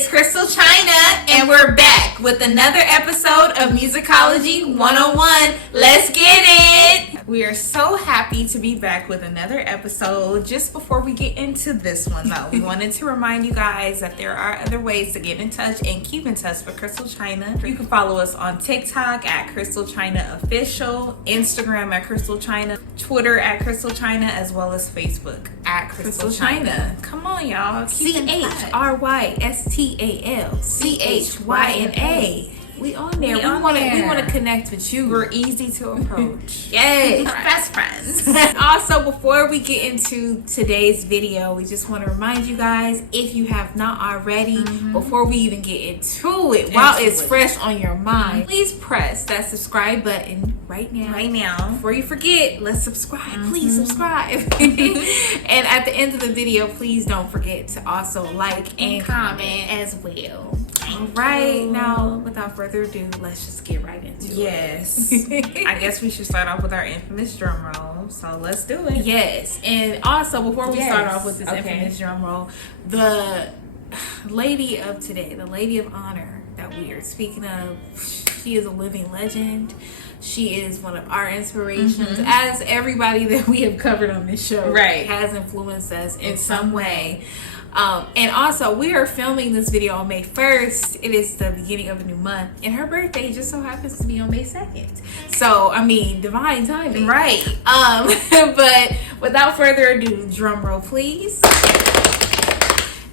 it's ChrystalChyna, and we're back with another episode of Musicology 101. Let's get it! We are so happy to be back with another episode. Just before we get into this one, though, we wanted to remind you guys that there are other ways to get in touch and keep in touch with ChrystalChyna. You can follow us on TikTok at ChrystalChyna Official, Instagram at ChrystalChyna, Twitter at ChrystalChyna, as well as Facebook at ChrystalChyna. Come on, y'all. ChrystalChyna. We on there. We want to connect with you. We're easy to approach. Yes, best friends. Also, before we get into today's video, we just want to remind you guys, if you have not already, before we even get into it, while it's fresh on your mind, please press that subscribe button right now. Before you forget, let's subscribe. Please subscribe. And at the end of the video, please don't forget to also like and comment as well. All right, now without further ado, let's just get right into it. Yes. I guess we should start off with our infamous drum roll. So let's do it. Yes. And also, before we start off with this infamous drum roll, the lady of today, the lady of honor that we are speaking of, she is a living legend. She is one of our inspirations, as everybody that we have covered on this show has influenced us in some way. And also, we are filming this video on May 1st. It is the beginning of a new month, and her birthday just so happens to be on May 2nd. So, I mean, divine timing. Right. But without further ado, drum roll, please.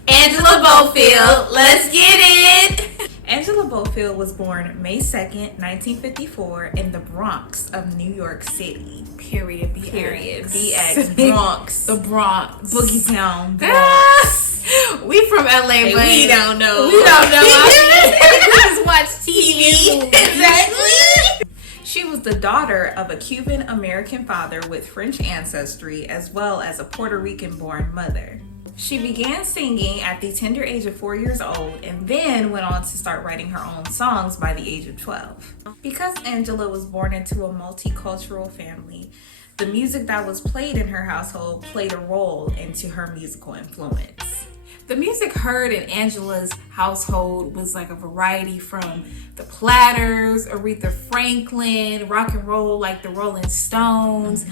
Angela Bofill, let's get it! Angela Bofill was born May 2nd, 1954 in the Bronx of New York City. Period. BX. Bronx. The Bronx. Boogie Town. Bronx. We from LA, but we don't know. We just watch TV. Exactly. She was the daughter of a Cuban American father with French ancestry, as well as a Puerto Rican born mother. She began singing at the tender age of 4 years old, and then went on to start writing her own songs by the age of 12. Because Angela was born into a multicultural family, the music that was played in her household played a role into her musical influence. The music heard in Angela's household was like a variety from the Platters, Aretha Franklin, rock and roll like the Rolling Stones,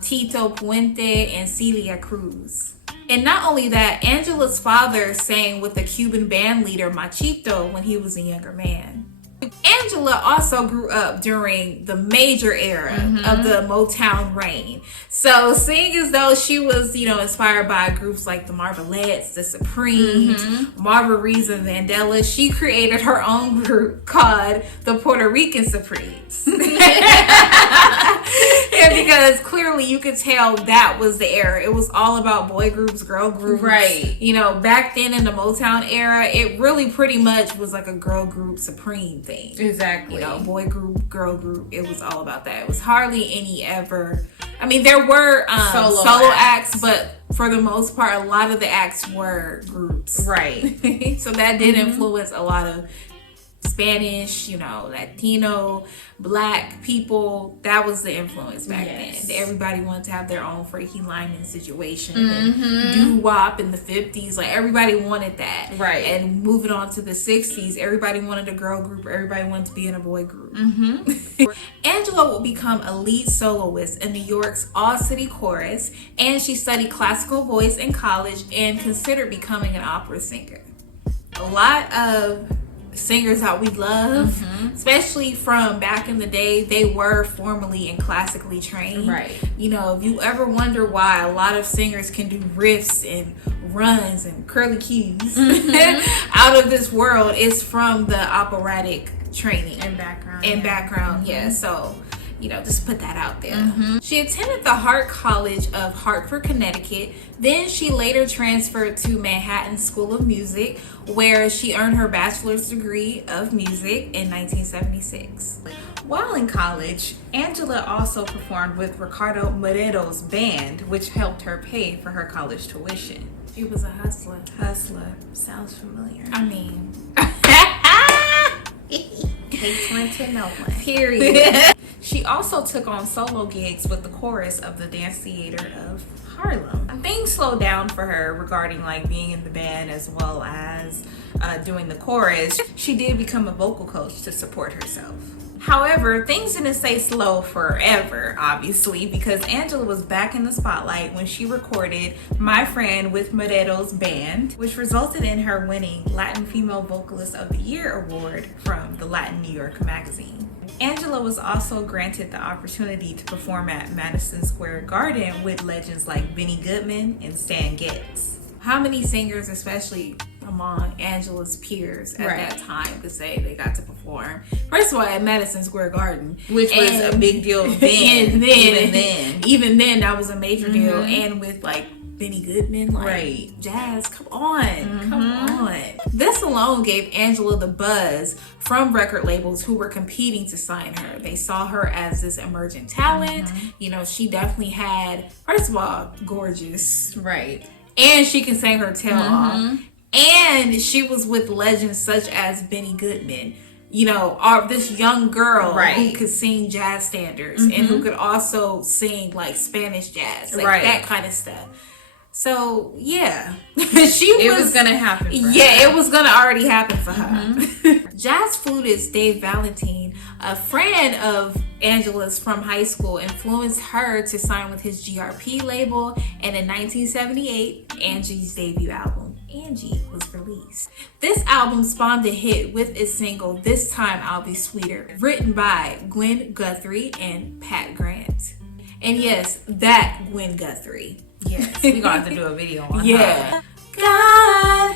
Tito Puente, and Celia Cruz. And not only that, Angela's father sang with the Cuban band leader Machito when he was a younger man. Angela also grew up during the major era of the Motown reign. So seeing as though she was, inspired by groups like the Marvelettes, the Supremes, Marva Reeves and Vandellas, she created her own group called the Puerto Rican Supremes. And because clearly you could tell that was the era. It was all about boy groups, girl groups. Right. Back then in the Motown era, it really pretty much was like a girl group Supreme thing. Exactly. Boy group, girl group. It was all about that. It was hardly any ever. I mean, there were solo acts, but for the most part, a lot of the acts were groups. Right. So that did influence a lot of Spanish, Latino, Black people. That was the influence back then. Everybody wanted to have their own Frankie Lyman situation and doo-wop in the 50s. Like, everybody wanted that. Right. And moving on to the 60s, everybody wanted a girl group. Everybody wanted to be in a boy group. Angela will become a lead soloist in New York's All-City Chorus, and she studied classical voice in college and considered becoming an opera singer. A lot of singers that we love, especially from back in the day, they were formally and classically trained. Right. If you ever wonder why a lot of singers can do riffs and runs and curly cues out of this world, it's from the operatic training and background. Yeah. So just put that out there. She attended the Hart College of Hartford, Connecticut. Then she later transferred to Manhattan School of Music, where she earned her bachelor's degree of music in 1976. While in college, Angela also performed with Ricardo Morero's band, which helped her pay for her college tuition. She was a hustler. Sounds familiar. I mean, Kate went to no one. Period. She also took on solo gigs with the chorus of the Dance Theater of Harlem. Things slowed down for her regarding being in the band, as well as doing the chorus, she did become a vocal coach to support herself. However, things didn't stay slow forever, obviously, because Angela was back in the spotlight when she recorded My Friend with Morero's band, which resulted in her winning Latin Female Vocalist of the Year award from the Latin New York magazine. Angela was also granted the opportunity to perform at Madison Square Garden with legends like Benny Goodman and Stan Getz. How many singers, especially among Angela's peers at that time, could say they got to perform? First of all, at Madison Square Garden, which was a big deal then. Even then, that was a major deal. And with like Benny Goodman, like jazz, come on. This alone gave Angela the buzz from record labels who were competing to sign her. They saw her as this emerging talent. You know, she definitely had, first of all, gorgeous. And she can sing her tail off. And she was with legends such as Benny Goodman. You know, this young girl who could sing jazz standards and who could also sing like Spanish jazz, like that kind of stuff. So yeah, it was gonna happen. It was gonna already happen for her. Jazz flutist Dave Valentine, a friend of Angela's from high school, influenced her to sign with his GRP label, and in 1978, Angie's debut album, Angie, was released. This album spawned a hit with its single, This Time I'll Be Sweeter, written by Gwen Guthrie and Pat Grant. And yes, that Gwen Guthrie. Yes, we're gonna have to do a video on her. God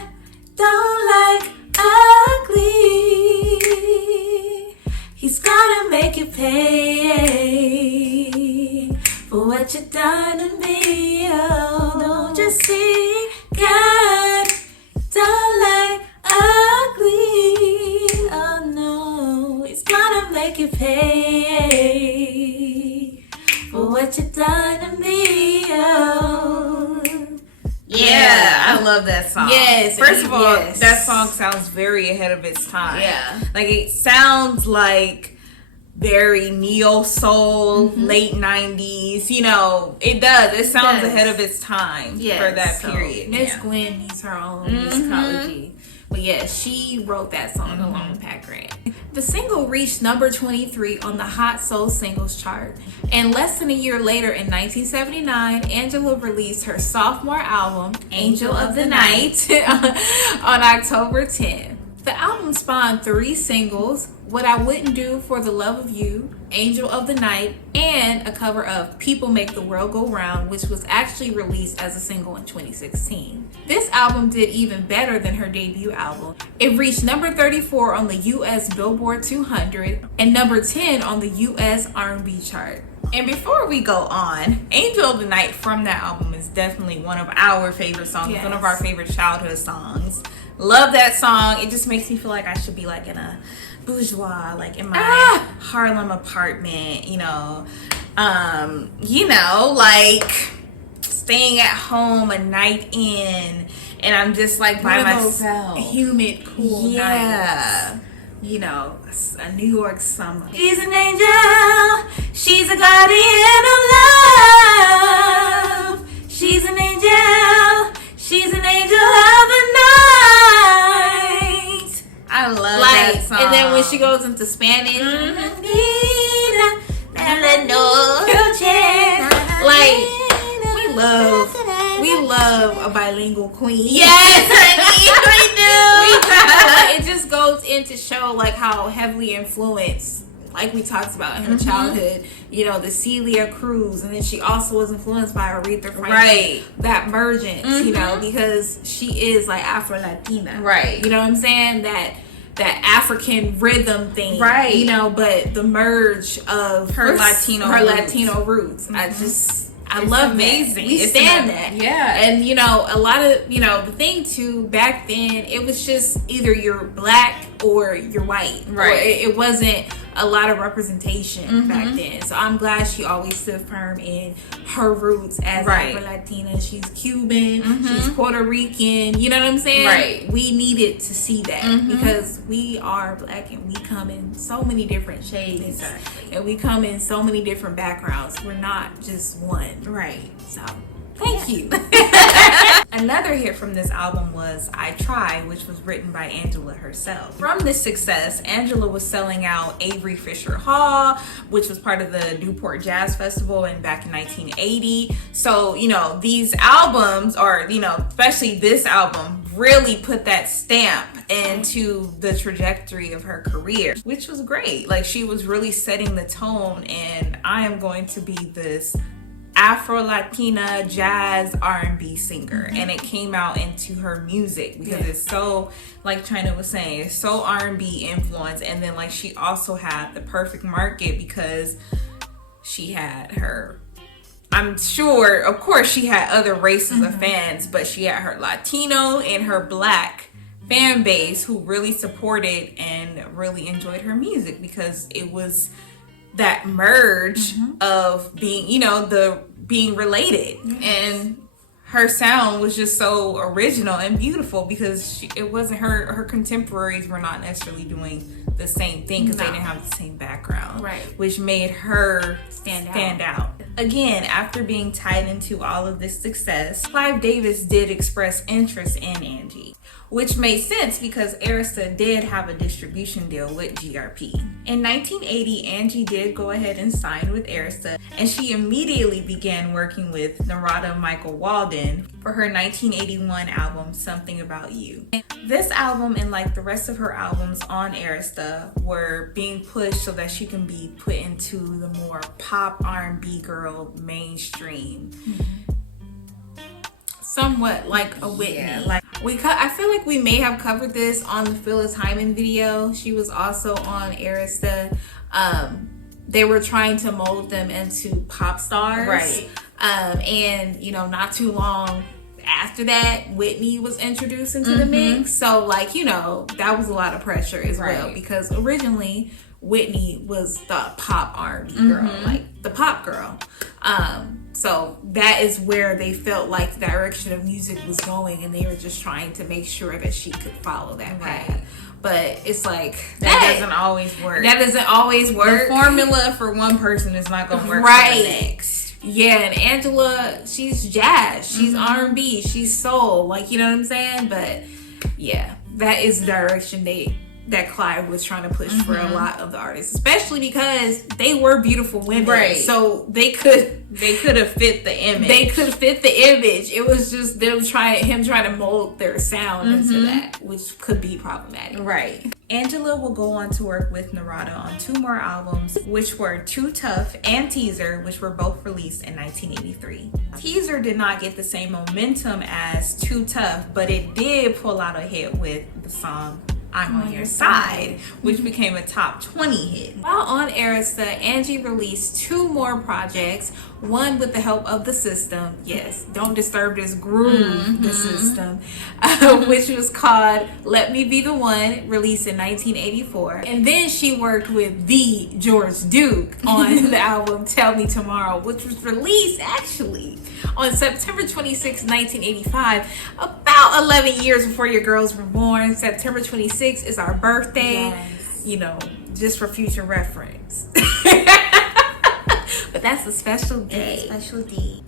don't like ugly. He's gonna make you pay for what you done to me. Oh, don't you see? God don't like ugly. Oh no, he's gonna make you pay for what you done to me. Oh. Yeah, I love that song. Yes. First of all, that song sounds very ahead of its time. Yeah. Like, it sounds like very neo-soul, late 90s. You know, it does. It sounds ahead of its time for that period. Miss Gwen needs her own musicology. But yeah, she wrote that song along with Pat Grant. The single reached number 23 on the Hot Soul Singles chart. And less than a year later, in 1979, Angela released her sophomore album, Angel of the Night, on October 10th. The album spawned 3 singles, What I Wouldn't Do for the Love of You, Angel of the Night, and a cover of People Make the World Go Round, which was actually released as a single in 2016. This album did even better than her debut album. It reached number 34 on the US Billboard 200 and number 10 on the US R&B chart. And before we go on, Angel of the Night from that album is definitely one of our favorite songs, one of our favorite childhood songs. Love that song. It just makes me feel like I should be like in a bourgeois, like in my Harlem apartment, like staying at home a night in, and I'm just like by myself. Humid, cool nights. A New York summer. She's an angel. She's a guardian of love. She's an angel. She's an angel of the night. I love that song. And then when she goes into Spanish, we love a bilingual queen. Yes, we do. It just goes in to show like how heavily influenced, like we talked about in her childhood, the Celia Cruz, and then she also was influenced by Aretha Franklin, that emergence, because she is like Afro-Latina, you know what I'm saying, that African rhythm thing, but the merge of her Latino roots. I love amazing. We stand that. Yeah. And, a lot of, the thing too, back then, it was just either you're black or you're white. Or it wasn't a lot of representation back then. So I'm glad she always stood firm in her roots as Afro-Latina. She's Cuban. She's Puerto Rican. You know what I'm saying? Right. We needed to see that because we are black and we come in so many different shades. Exactly. And we come in so many different backgrounds. We're not just one. Right. So Thank you. Another hit from this album was I Try, which was written by Angela herself. From this success, Angela was selling out Avery Fisher Hall, which was part of the Newport Jazz Festival back in 1980. So, you know, these albums, or, you know, especially this album, really put that stamp into the trajectory of her career, which was great. Like, she was really setting the tone, and I am going to be this Afro-Latina jazz R&B singer. And it came out into her music because it's so, like Chyna was saying, it's so R&B influenced. And then, like, she also had the perfect market because she had her, I'm sure, of course, she had other races of fans, but she had her Latino and her Black fan base who really supported and really enjoyed her music because it was that merge of being, you know, being related. And her sound was just so original and beautiful because it wasn't her contemporaries were not necessarily doing the same thing because they didn't have the same background, right? Which made her stand out. Again, after being tied into all of this success, Clive Davis did express interest in Angie, which made sense because Arista did have a distribution deal with GRP. In 1980, Angie did go ahead and sign with Arista, and she immediately began working with Narada Michael Walden for her 1981 album, Something About You. This album, and like the rest of her albums on Arista, were being pushed so that she can be put into the more pop R&B girl mainstream. Somewhat like a Whitney. Yeah, I feel like we may have covered this on the Phyllis Hyman video. She was also on Arista. They were trying to mold them into pop stars, right? And you know, not too long after that, Whitney was introduced into the mix. So, like, you know, that was a lot of pressure as well because originally Whitney was the pop R&B girl, like the pop girl. So that is where they felt like the direction of music was going, and they were just trying to make sure that she could follow that path. But it's like that doesn't always work. That doesn't always work. The formula for one person is not going to work for the next. Yeah, and Angela, she's jazz, she's R&B, she's soul, like, you know what I'm saying? But yeah, that is the direction that Clive was trying to push for a lot of the artists, especially because they were beautiful women, right? So they could have fit the image. They could fit the image. It was just him trying to mold their sound into that, which could be problematic, right? Angela will go on to work with Narada on 2 more albums, which were Too Tough and Teaser, which were both released in 1983. Teaser did not get the same momentum as Too Tough, but it did pull out a hit with the song I'm on Your Side, which became a top 20 hit. While on Arista, Angie released 2 more projects, one with the help of The System. Yes, don't disturb this groove, The System, which was called Let Me Be the One, released in 1984. And then she worked with the George Duke on the album Tell Me Tomorrow, which was released actually on September 26, 1985, about 11 years before your girls were born. September 26 is our birthday, you know, just for future reference. But that's a special day.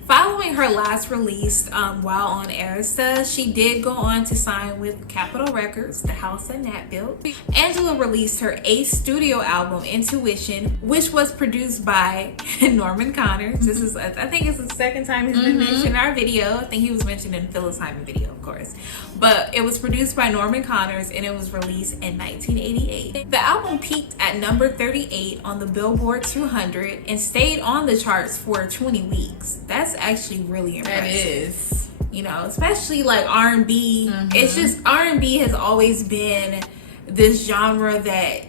Following her last release while on Arista, she did go on to sign with Capitol Records, the house that Nat built. Angela released her 8th studio album, Intuition, which was produced by Norman Connors. This is, I think it's the second time he's been mentioned in our video. I think he was mentioned in Phyllis Hyman video, of course. But it was produced by Norman Connors and it was released in 1988. The album peaked at number 38 on the Billboard 200 and stayed on the charts for 20 weeks. That's actually really impressive. That is. You know, especially like R&B. It's just R&B has always been this genre that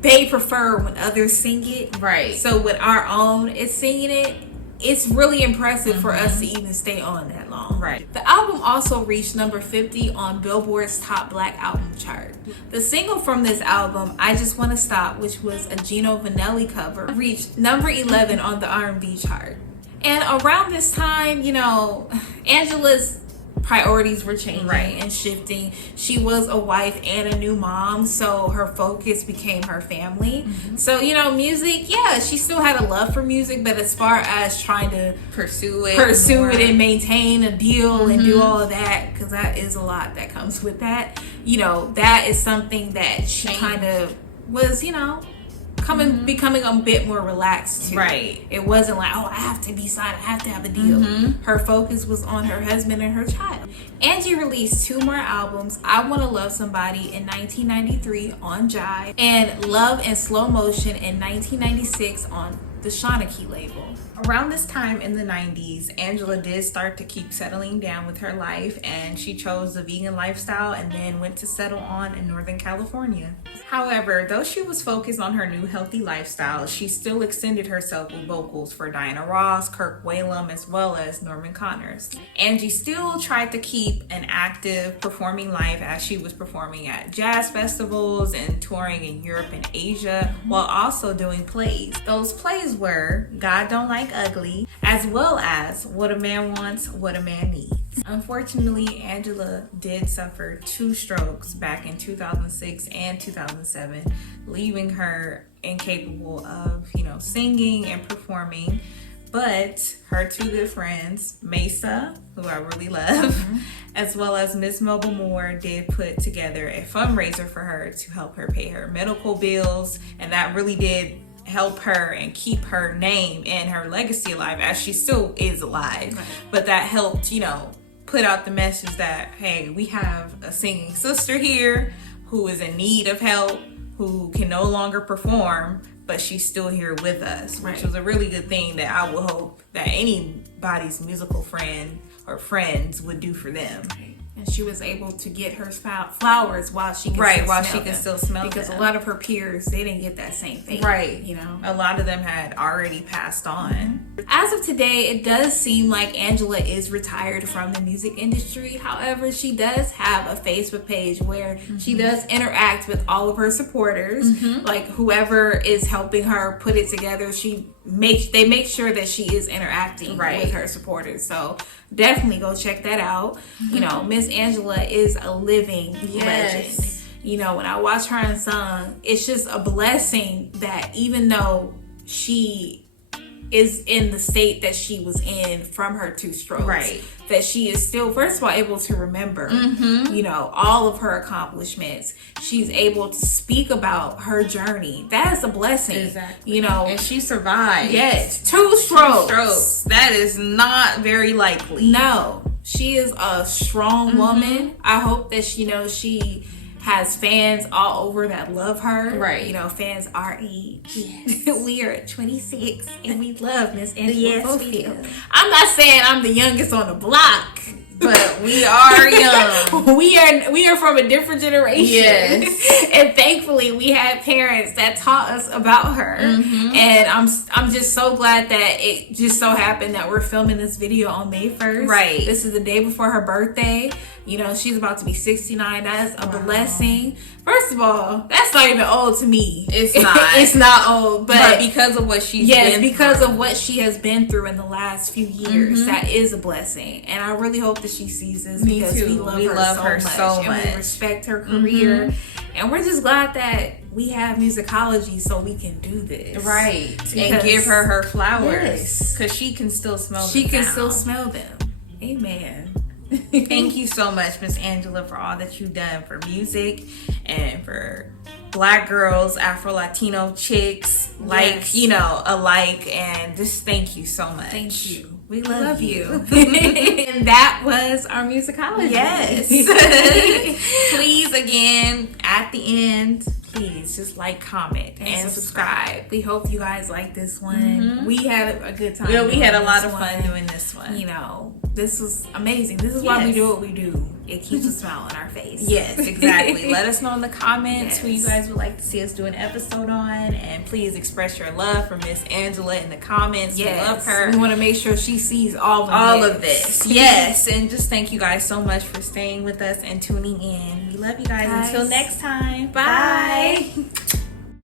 they prefer when others sing it. Right. So when our own is singing it, it's really impressive for us to even stay on that long. Right. The album also reached number 50 on Billboard's Top Black Album chart. The single from this album, I Just Wanna Stop, which was a Gino Vanelli cover, reached number 11 on the R&B chart. And around this time, you know, Angela's priorities were changing Right. and shifting. She was a wife and a new mom, so her focus became her family. So, you know, music, yeah, she still had a love for music, but as far as trying to pursue it and maintain a deal and do all of that, because that is a lot that comes with that, you know, that is something that she kind of was, you know, becoming a bit more relaxed too. Right. It wasn't like, oh, I have to be signed, I have to have a deal. Her focus was on her husband and her child. Angie released 2 more albums, I Wanna Love Somebody in 1993 on Jive, and Love in Slow Motion in 1996 on the ChrystalChy label. Around this time in the 90s, Angela did start to keep settling down with her life, and she chose the vegan lifestyle and then went to settle on in Northern California. However, though she was focused on her new healthy lifestyle, she still extended herself with vocals for Diana Ross, Kirk Whalum, as well as Norman Connors. Angie still tried to keep an active performing life as she was performing at jazz festivals and touring in Europe and Asia, while also doing plays. Those plays were God Don't Like Ugly, as well as What a Man Wants, What a Man Needs. Unfortunately, Angela did suffer 2 strokes back in 2006 and 2007, leaving her incapable of, you know, singing and performing. But her 2 good friends, Mesa, who I really love, as well as Miss Melba Moore, did put together a fundraiser for her to help her pay her medical bills, and that really did help her and keep her name and her legacy alive, as she still is alive. But that helped, you know, put out the message that, hey, we have a singing sister here who is in need of help, who can no longer perform, but she's still here with us, which was a really good thing that I would hope that anybody's musical friend or friends would do for them. And she was able to get her flowers while she can still smell them. Because a lot of her peers, they didn't get that same thing. Right. You know, a lot of them had already passed on. As of today, it does seem like Angela is retired from the music industry. However, she does have a Facebook page where she does interact with all of her supporters. Like whoever is helping her put it together, they make sure that she is interacting with her supporters. So definitely go check that out. You know, Miss Angela is a living legend. You know, when I watch her unsung, it's just a blessing that even though she is in the state that she was in from her 2 strokes, that she is still, first of all, able to remember, you know, all of her accomplishments. She's able to speak about her journey. That is a blessing. You know, and she survived. Yes, 2 strokes. 2 strokes. That is not very likely. No, she is a strong woman. I hope that she has fans all over that love her. You know, fans RE. Yes. We are at 26 and we love Miss Angela Bofill. I'm not saying I'm the youngest on the block, but we are young. we are from a different generation. And thankfully we had parents that taught us about her. And I'm just so glad that it just so happened that we're filming this video on May 1st. This is the day before her birthday. You know, she's about to be 69. That is a blessing. First of all, that's not even old to me. It's not. It's not old. But because of what she's been because through. of what she has been through in the last few years, that is a blessing. And I really hope that she sees this. Me because too. we love her so much. And we respect her career. And we're just glad that we have Musicology so we can do this. And give her flowers. Because she can still smell them. She can still smell them. Amen. Thank you so much, Miss Angela, for all that you've done for music and for Black girls, Afro-Latino chicks, you know, alike. And just thank you so much. Thank you. We love you. And that was our Musicology. Please, again, at the end, please just like, comment, and subscribe. We hope you guys like this one. We had a good time. Yeah, we had a lot of fun doing this one. You know, this was amazing. This is why we do what we do. It keeps a smile on our face. Yes, exactly. Let us know in the comments who you guys would like to see us do an episode on. And please express your love for Miss Angela in the comments. We love her. We want to make sure she sees all of this. Yes. And just thank you guys so much for staying with us and tuning in. We love you guys. Until next time. Bye.